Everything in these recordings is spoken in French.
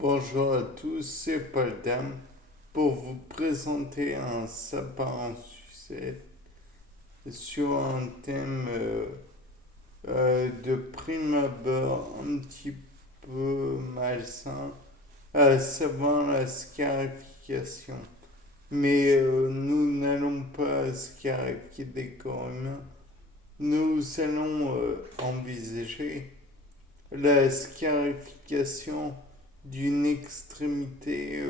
Bonjour à tous, c'est Paul Dam pour vous présenter un sapin en sucette sur un thème de prime abord un petit peu malsain, à savoir la scarification. Mais nous n'allons pas scarifier des corps humains, nous allons envisager la scarification d'une extrémité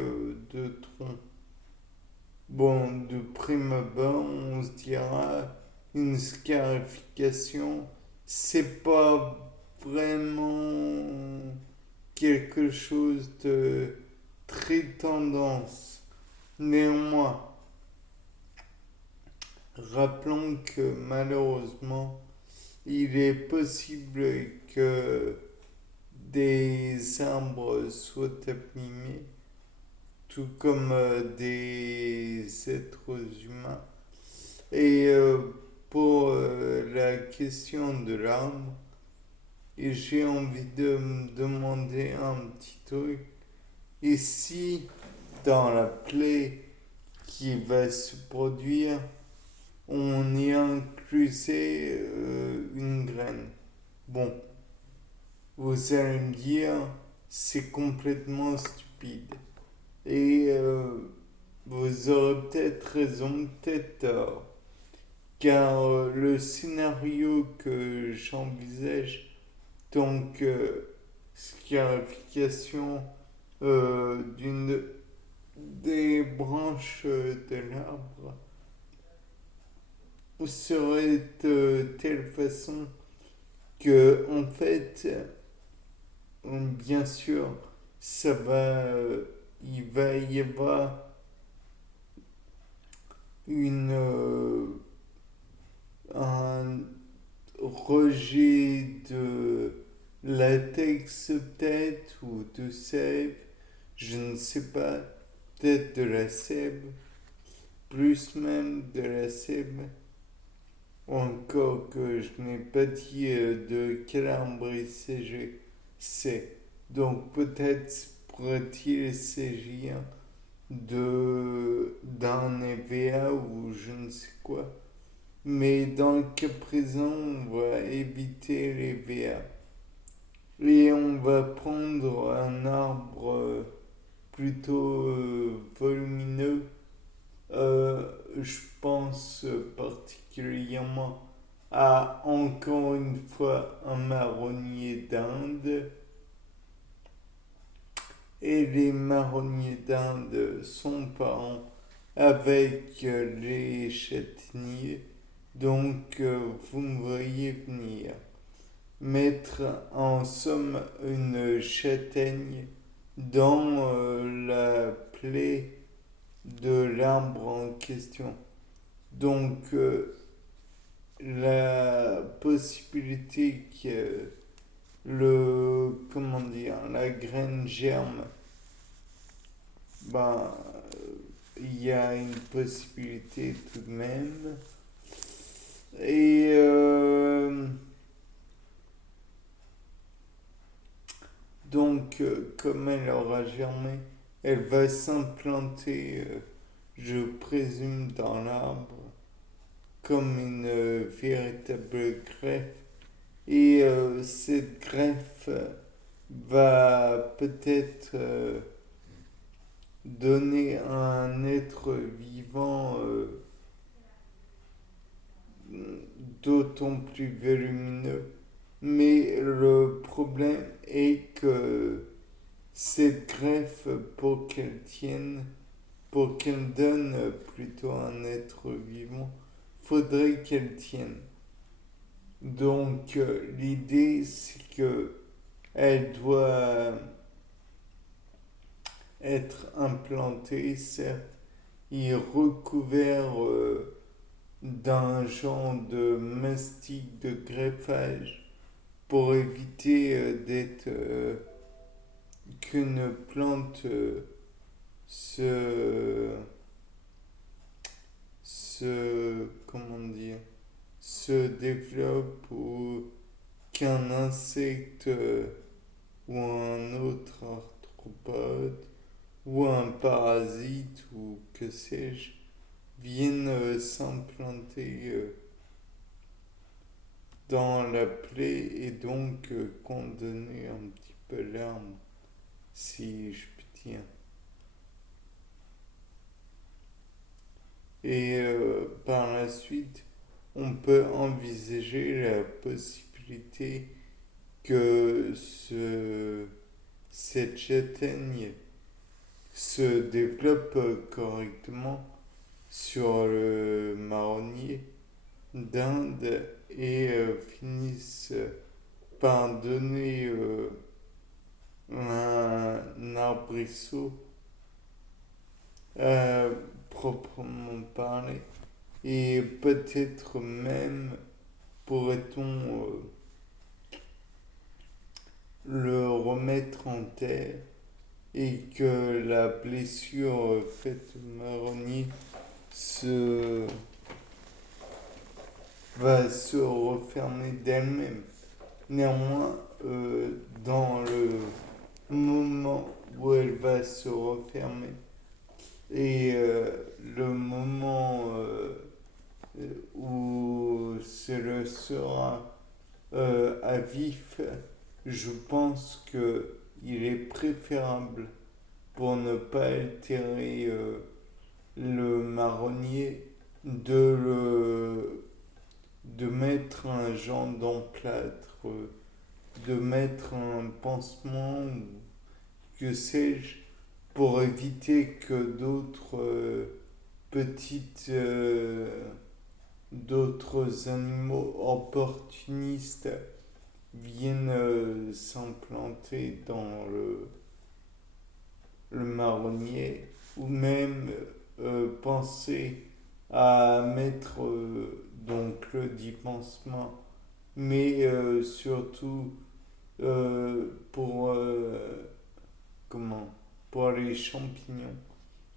de tronc. Bon, de prime abord, on se dira une scarification, c'est pas vraiment quelque chose de très tendance. Néanmoins, rappelons que malheureusement, il est possible que des arbres soient abîmés, tout comme des êtres humains. Et pour la question de l'arbre, j'ai envie de me demander un petit truc. Et si dans la plaie qui va se produire, on y inclusait une graine? Bon, vous allez me dire, c'est complètement stupide. Et vous aurez peut-être raison, peut-être tort. Car le scénario que j'envisage, donc scarification d'une des branches de l'arbre, serait de telle façon que, en fait, bien sûr, il va y avoir une, un rejet de latex peut-être ou de sève, je ne sais pas, peut-être de la sève, plus même de la sève, encore que je n'ai pas dit de quel arbre il s'agit. C'est. Donc peut-être pourrait-il s'agir d'un EVA ou je ne sais quoi. Mais dans le cas présent, on va éviter les VA. Et on va prendre un arbre plutôt volumineux. Je pense particulièrement à, encore une fois, un marronnier d'Inde. Et les marronniers d'Inde sont parents avec les châtaigniers. Donc, vous me voyez venir. Mettre en somme une châtaigne dans la plaie de l'arbre en question. Donc, la possibilité que comment dire, la graine germe, ben, il y a une possibilité tout de même. Et donc, comme elle aura germé, elle va s'implanter, je présume, dans l'arbre comme une véritable greffe. Et cette greffe va peut-être donner à un être vivant d'autant plus volumineux. Mais le problème est que cette greffe, pour qu'elle tienne, pour qu'elle donne plutôt un être vivant, faudrait qu'elle tienne. Donc l'idée c'est que elle doit être implantée, certes, et recouvert d'un genre de mastic de greffage pour éviter d'être qu'une plante se, comment dire, se développe ou qu'un insecte ou un autre arthropode ou un parasite ou que sais-je viennent s'implanter dans la plaie et donc condamner un petit peu l'arme, si je puis dire. Et par la suite, on peut envisager la possibilité que cette châtaigne se développe correctement sur le marronnier d'Inde et finisse par donner un arbrisseau proprement parler. Et peut-être même pourrait-on le remettre en terre et que la blessure faite au marronnier va se refermer d'elle-même. Néanmoins, dans le moment où elle va se refermer et le moment où ce sera à vif, je pense que il est préférable pour ne pas altérer le marronnier de mettre un genre d'emplâtre, de mettre un pansement ou que sais-je pour éviter que d'autres animaux opportunistes viennent s'implanter dans le marronnier ou même penser à mettre donc le dit pansement, mais surtout pour pour les champignons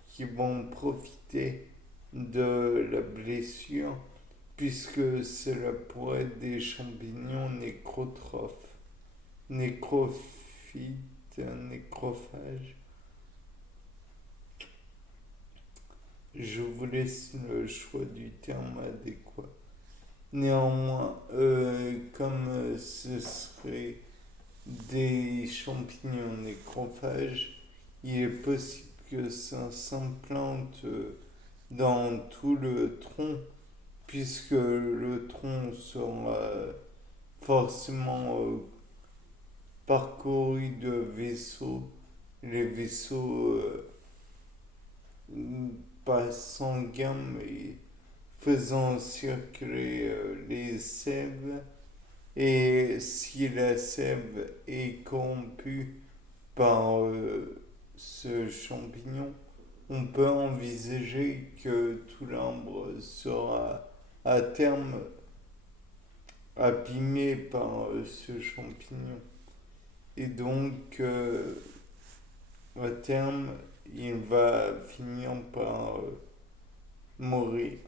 qui vont profiter de la blessure puisque cela pourrait être des champignons nécrotrophes, nécrophytes, nécrophages. Je vous laisse le choix du terme adéquat. Néanmoins, comme ce serait des champignons nécrophages, il est possible que ça s'implante dans tout le tronc, puisque le tronc sera forcément parcouru de vaisseaux, les vaisseaux pas sanguins, mais faisant circuler les sèves. Et si la sève est corrompue par ce champignon, on peut envisager que tout l'arbre sera à terme abîmé par ce champignon. Et donc, à terme, il va finir par mourir.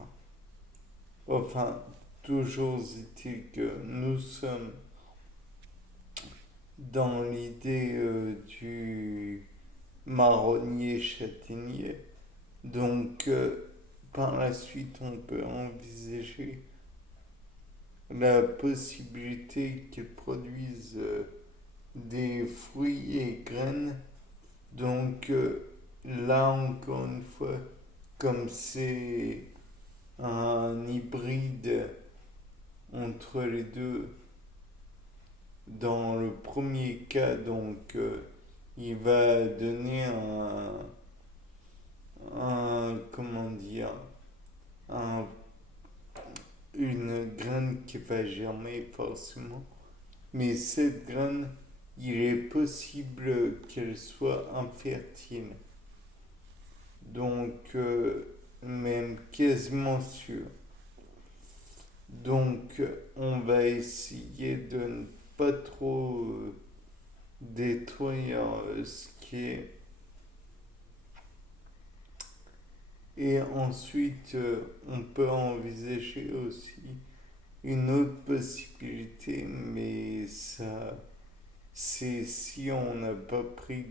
Enfin, toujours est-il que nous sommes dans l'idée du marronnier châtaignier. Donc, par la suite, on peut envisager la possibilité qu'il produise des fruits et graines. Donc, là, encore une fois, comme c'est un hybride entre les deux, dans le premier cas, donc, il va donner comment dire, un, une graine qui va germer forcément. Mais cette graine, il est possible qu'elle soit infertile. Donc, même quasiment sûr. Donc, on va essayer de ne pas trop détruire ce qui est. Et ensuite, on peut envisager aussi une autre possibilité, mais ça c'est si on n'a pas pris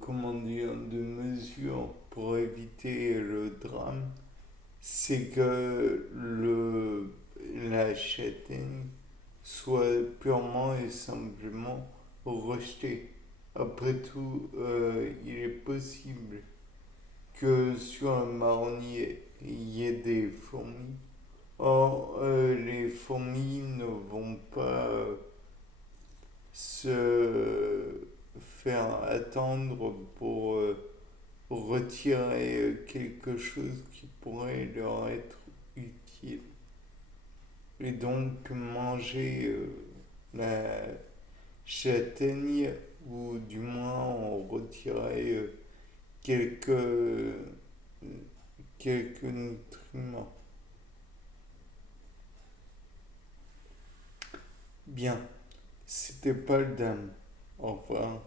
comment dire, de mesures pour éviter le drame, c'est que la châtaigne soit purement et simplement rejetée. Après tout, il est possible que sur un marronnier, il y ait des fourmis. Or, les fourmis ne vont pas se faire attendre pour retirer quelque chose qui pourrait leur être utile. Et donc manger la châtaigne, ou du moins en retirer quelques, quelques nutriments. Bien, c'était pas le dame. Au revoir.